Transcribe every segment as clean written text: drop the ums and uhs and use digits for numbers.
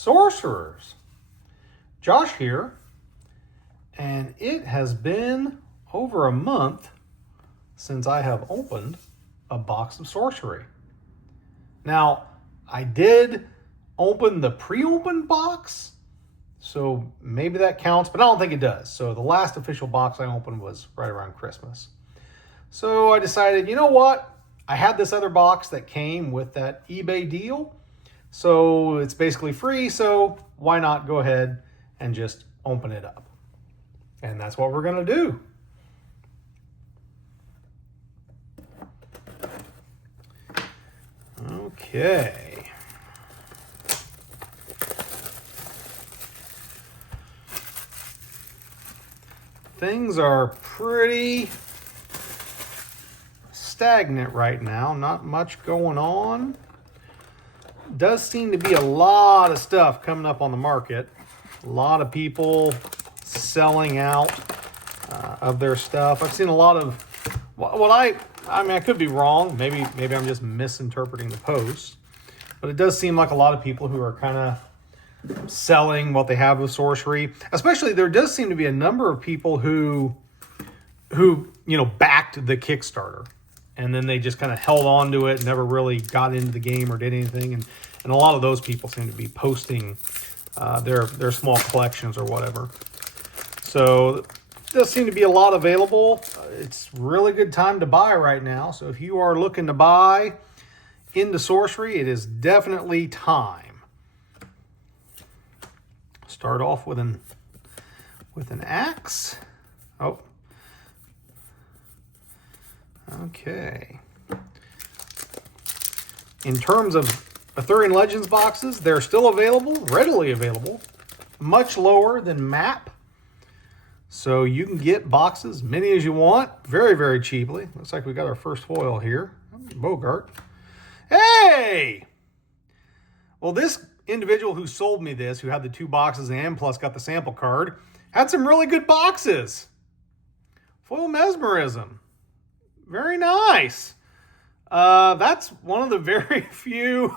Sorcerers. Josh here, and it has been over a month since I have opened a box of Sorcery. Now, I did open the pre-opened box, so maybe that counts, but I don't think it does. So the last official box I opened was right around Christmas. So I decided, you know what? I had this other box that came with that eBay deal. So it's basically free, so why not go ahead and just open it up? And that's what we're going to do. Okay. Things are pretty stagnant right now. Not much going on. Does seem to be a lot of stuff coming up on the market. A lot of people selling out of their stuff. I've seen a lot of what I mean, I could be wrong. Maybe I'm just misinterpreting the post, but it does seem like a lot of people who are kind of selling what they have with Sorcery. Especially, there does seem to be a number of people who backed the Kickstarter, and then they just kind of held on to it and never really got into the game or did anything. And a lot of those people seem to be posting their small collections or whatever. So there does seem to be a lot available. It's really good time to buy right now. So if you are looking to buy into Sorcery, it is definitely time. Start off with an axe. Oh. Okay. In terms of Arthurian Legends boxes, they're still available, readily available, much lower than MAP. So you can get boxes, many as you want, very, very cheaply. Looks like we got our first foil here. Bogart. Hey! Well, this individual who sold me this, who had the 2 boxes and plus got the sample card, had some really good boxes. Foil Mesmerism. Very nice. That's one of the very few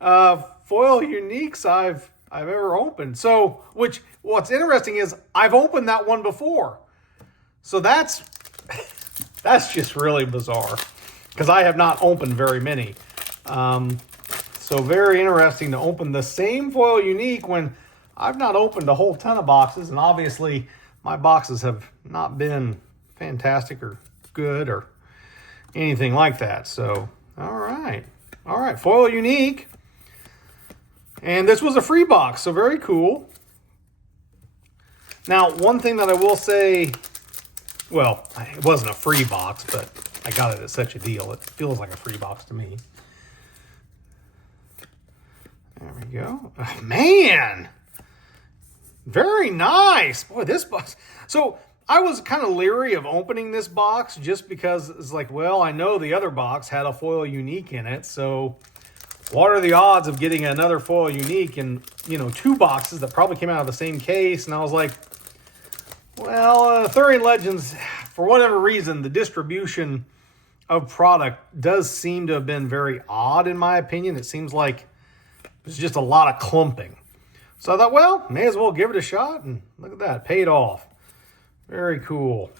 foil uniques I've ever opened. So, what's interesting is I've opened that one before. So that's just really bizarre because I have not opened very many. So very interesting to open the same foil unique when I've not opened a whole ton of boxes, and obviously my boxes have not been fantastic or good or anything like that. So, all right, foil unique. And this was a free box, so very cool. Now, one thing that I will say, well, it wasn't a free box, but I got it at such a deal. It feels like a free box to me. There we go. Oh, man! Very nice. Boy, this box. So, I was kind of leery of opening this box just because it's like, well, I know the other box had a foil unique in it, so what are the odds of getting another foil unique in, 2 boxes that probably came out of the same case? And I was like, well, Arthurian Legends, for whatever reason, the distribution of product does seem to have been very odd, in my opinion. It seems like there's just a lot of clumping. So I thought, well, may as well give it a shot, and look at that, it paid off. Very cool.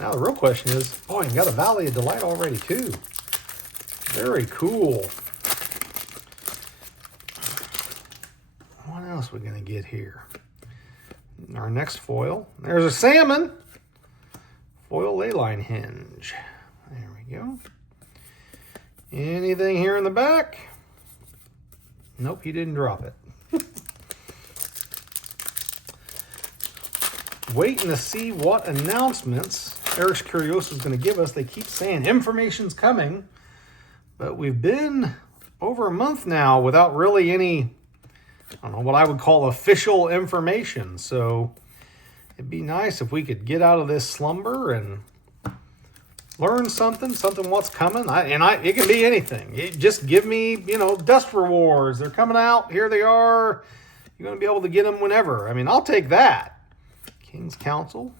Now the real question is, boy, you got a Valley of Delight already too. Very cool. What else are we gonna get here? Our next foil. There's a salmon. Foil ley line hinge. There we go. Anything here in the back? Nope, he didn't drop it. Waiting to see what announcements Eric's Curioso is going to give us. They keep saying information's coming, but we've been over a month now without really any, I don't know, what I would call official information. So it'd be nice if we could get out of this slumber and learn something what's coming. It can be anything. Just give me, dust rewards. They're coming out. Here they are. You're going to be able to get them whenever. I mean, I'll take that. King's Council.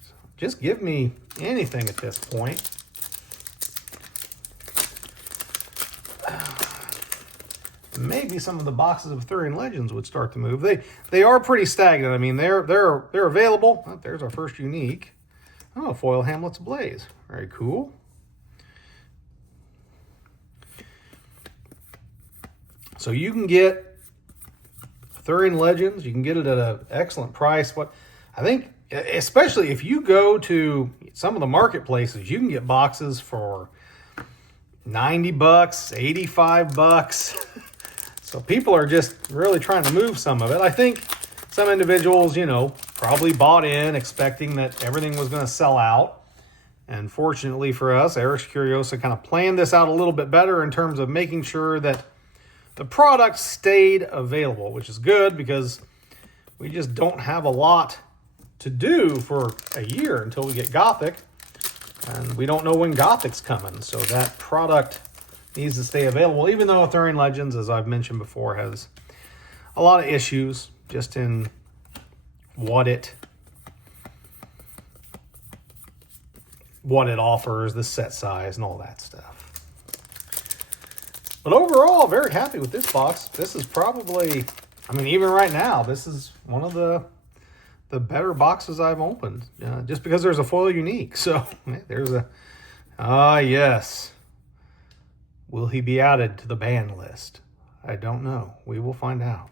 So just give me anything at this point. maybe some of the boxes of Arthurian Legends would start to move. They are pretty stagnant. I mean, they're available. Oh, there's our first unique. Oh, foil Hamlet's Ablaze. Very cool. So you can get Arthurian Legends. You can get it at an excellent price. What I think, especially if you go to some of the marketplaces, you can get boxes for $90, $85. So people are just really trying to move some of it. I think some individuals, probably bought in expecting that everything was going to sell out. And fortunately for us, Eric Curiosa kind of planned this out a little bit better in terms of making sure that the product stayed available, which is good because we just don't have a lot to do for a year until we get Gothic. And we don't know when Gothic's coming, so that product needs to stay available, even though Arthurian Legends, as I've mentioned before, has a lot of issues just in what it offers, the set size, and all that stuff. But overall, very happy with this box. This is probably, even right now, this is one of the better boxes I've opened, just because there's a foil unique. So there's yes. Will he be added to the ban list? I don't know. We will find out.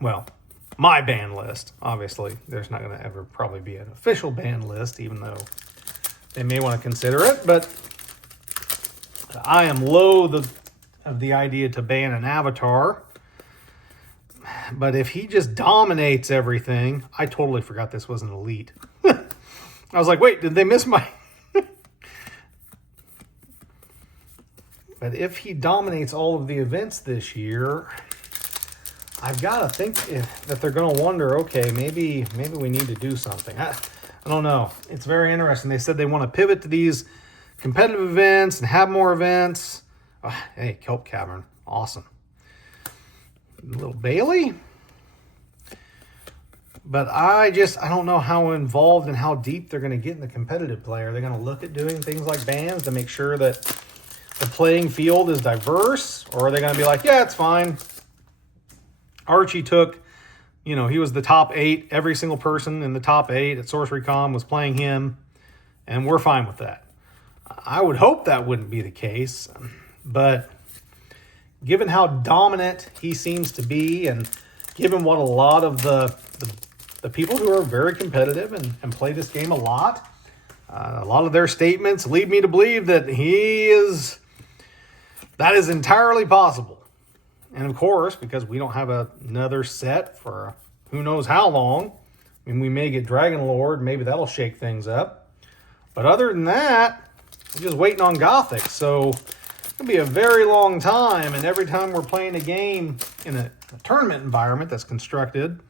Well, my ban list. Obviously, there's not going to ever probably be an official ban list, even though they may want to consider it. But I am loath of the idea to ban an avatar. But if he just dominates everything, I totally forgot this was an elite. I was like, wait, did they miss my... But if he dominates all of the events this year, I've got to think that they're going to wonder, okay, maybe we need to do something. I don't know. It's very interesting. They said they want to pivot to these competitive events and have more events. Oh, hey, Kelp Cavern. Awesome. Little Bailey. But I don't know how involved and how deep they're going to get in the competitive play. Are they going to look at doing things like bans to make sure that the playing field is diverse? Or are they going to be like, yeah, it's fine. Archie took, he was the top 8. Every single person in the top 8 at SorceryCon was playing him. And we're fine with that. I would hope that wouldn't be the case. But given how dominant he seems to be, and given what a lot of the people who are very competitive and play this game a lot of their statements lead me to believe that that is entirely possible. And of course, because we don't have another set for who knows how long, we may get Dragon Lord, maybe that'll shake things up. But other than that, we're just waiting on Gothic. So it'll be a very long time, and every time we're playing a game in a tournament environment that's constructed,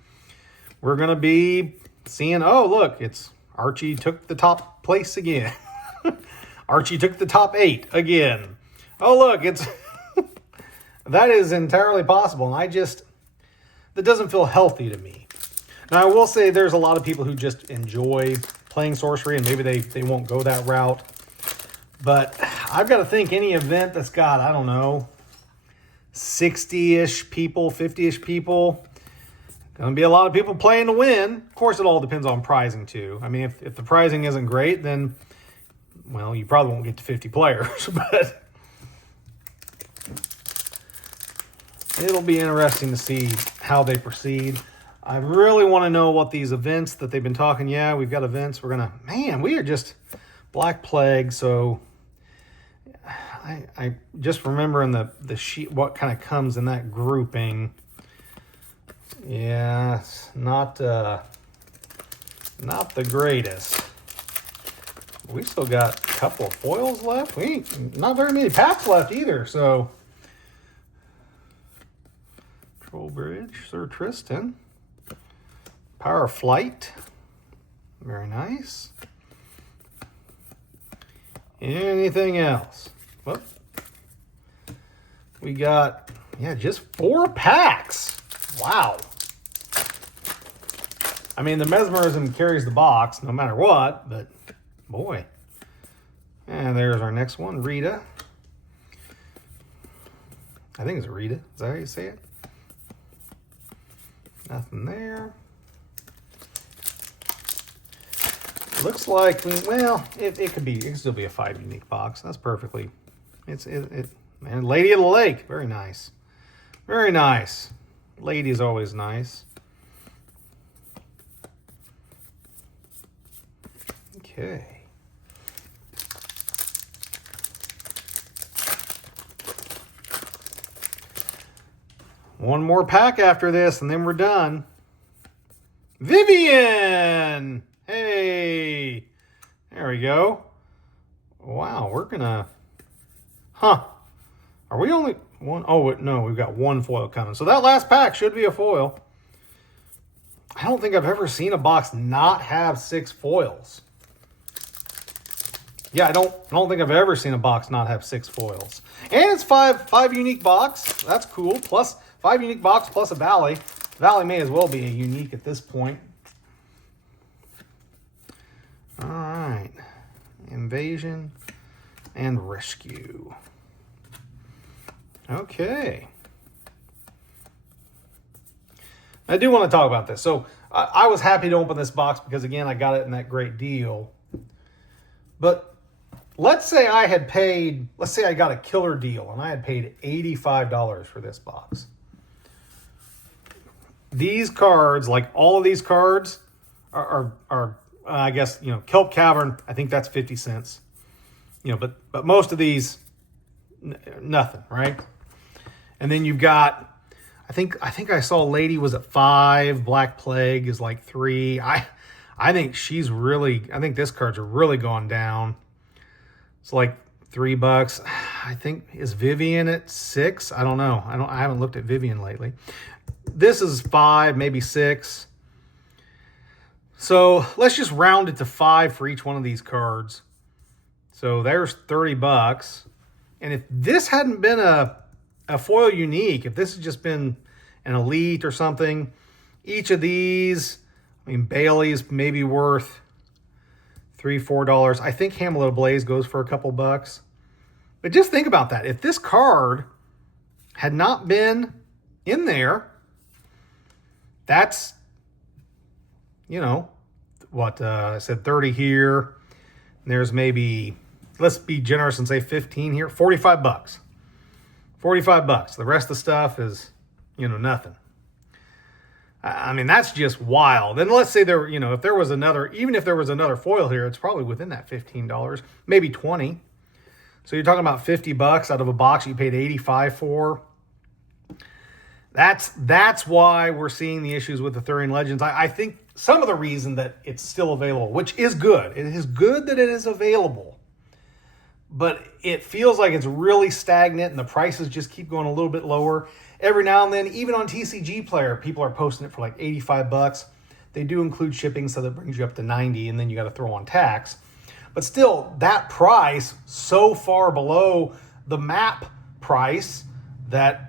we're going to be seeing, oh, look, it's Archie took the top place again. Archie took the top 8 again. Oh, look, it's that is entirely possible, and that doesn't feel healthy to me. Now, I will say there's a lot of people who just enjoy playing sorcery, and maybe they won't go that route. But I've got to think any event that's got, I don't know, 60-ish people, 50-ish people, going to be a lot of people playing to win. Of course, it all depends on prizing, too. If the prizing isn't great, then, well, you probably won't get to 50 players. But it'll be interesting to see how they proceed. I really want to know what these events that they've been talking. Yeah, we've got events. We are just Black Plague, so I just remembering the sheet, what kind of comes in that grouping. Yeah, it's not the greatest. We still got a couple of foils left. Not very many packs left either, so Troll Bridge, Sir Tristan. Power of Flight. Very nice. Anything else? Whoop. We got, just 4 packs. Wow. The Mesmerism carries the box no matter what, but boy. And there's our next one, Rita. I think it's Rita. Is that how you say it? Nothing there. Looks like, well, it could still be a 5 unique box. That's perfectly, man, Lady of the Lake. Very nice. Very nice. Lady is always nice. Okay. One more pack after this, and then we're done. Vivian! Hey! There we go. Wow, we're gonna... Huh. Are we only... one? Oh, no, we've got one foil coming. So that last pack should be a foil. I don't think I've ever seen a box not have 6 foils. Yeah, I don't think I've ever seen a box not have 6 foils. And it's five unique box. That's cool. Plus 5 unique box plus a Valley. Valley may as well be a unique at this point. All right. Invasion and Rescue. Okay. I do want to talk about this. So I was happy to open this box because, again, I got it in that great deal. But let's say I got a killer deal and I had paid $85 for this box. These cards, like all of these cards, are I guess, Kelp Cavern, I think that's 50 cents. But most of these, nothing, right? And then you've got, I think I saw Lady was at 5, Black Plague is like 3. I think I think this card's really gone down. It's like $3. I think, is Vivian at 6? I don't know. I haven't looked at Vivian lately. This is 5, maybe 6. So let's just round it to 5 for each one of these cards. So there's $30. And if this hadn't been a foil unique, if this has just been an elite or something, each of these, Bailey's maybe worth $3, $4. I think Hamlet Ablaze goes for a couple bucks. But just think about that. If this card had not been in there, that's, I said 30 here. There's maybe, let's be generous and say 15 here. $45. $45. The rest of the stuff is, nothing. That's just wild. And let's say if there was another foil here, it's probably within that $15, maybe 20. So you're talking about $50 out of a box you paid $85 for. That's why we're seeing the issues with the Arthurian Legends. I think some of the reason that it's still available, which is good. It is good that it is available. But it feels like it's really stagnant and the prices just keep going a little bit lower. Every now and then, even on TCG Player, people are posting it for like $85. They do include shipping, so that brings you up to $90, and then you got to throw on tax. But still, that price, so far below the map price that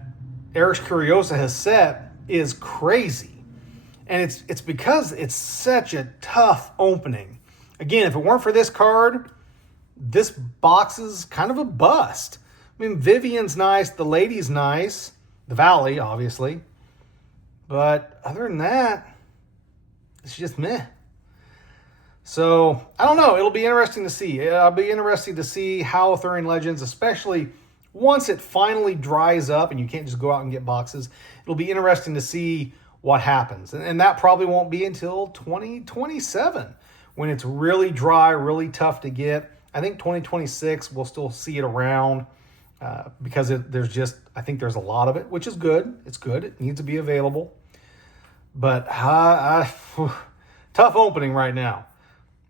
Eric Curiosa has set, is crazy. And it's because it's such a tough opening. Again, if it weren't for this card, this box is kind of a bust. Vivian's nice, the Lady's nice, the Valley, obviously. But other than that, it's just meh. So, I don't know. It'll be interesting to see. I'll be interested to see how Arthurian Legends, especially once it finally dries up and you can't just go out and get boxes, it'll be interesting to see what happens. And that probably won't be until 2027 when it's really dry, really tough to get. I think 2026 we'll still see it around because I think there's a lot of it, which is good. It's good. It needs to be available. But tough opening right now.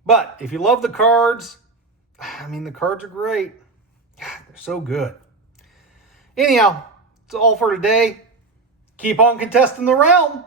But if you love the cards, the cards are great. They're so good. Anyhow, that's all for today. Keep on contesting the realm.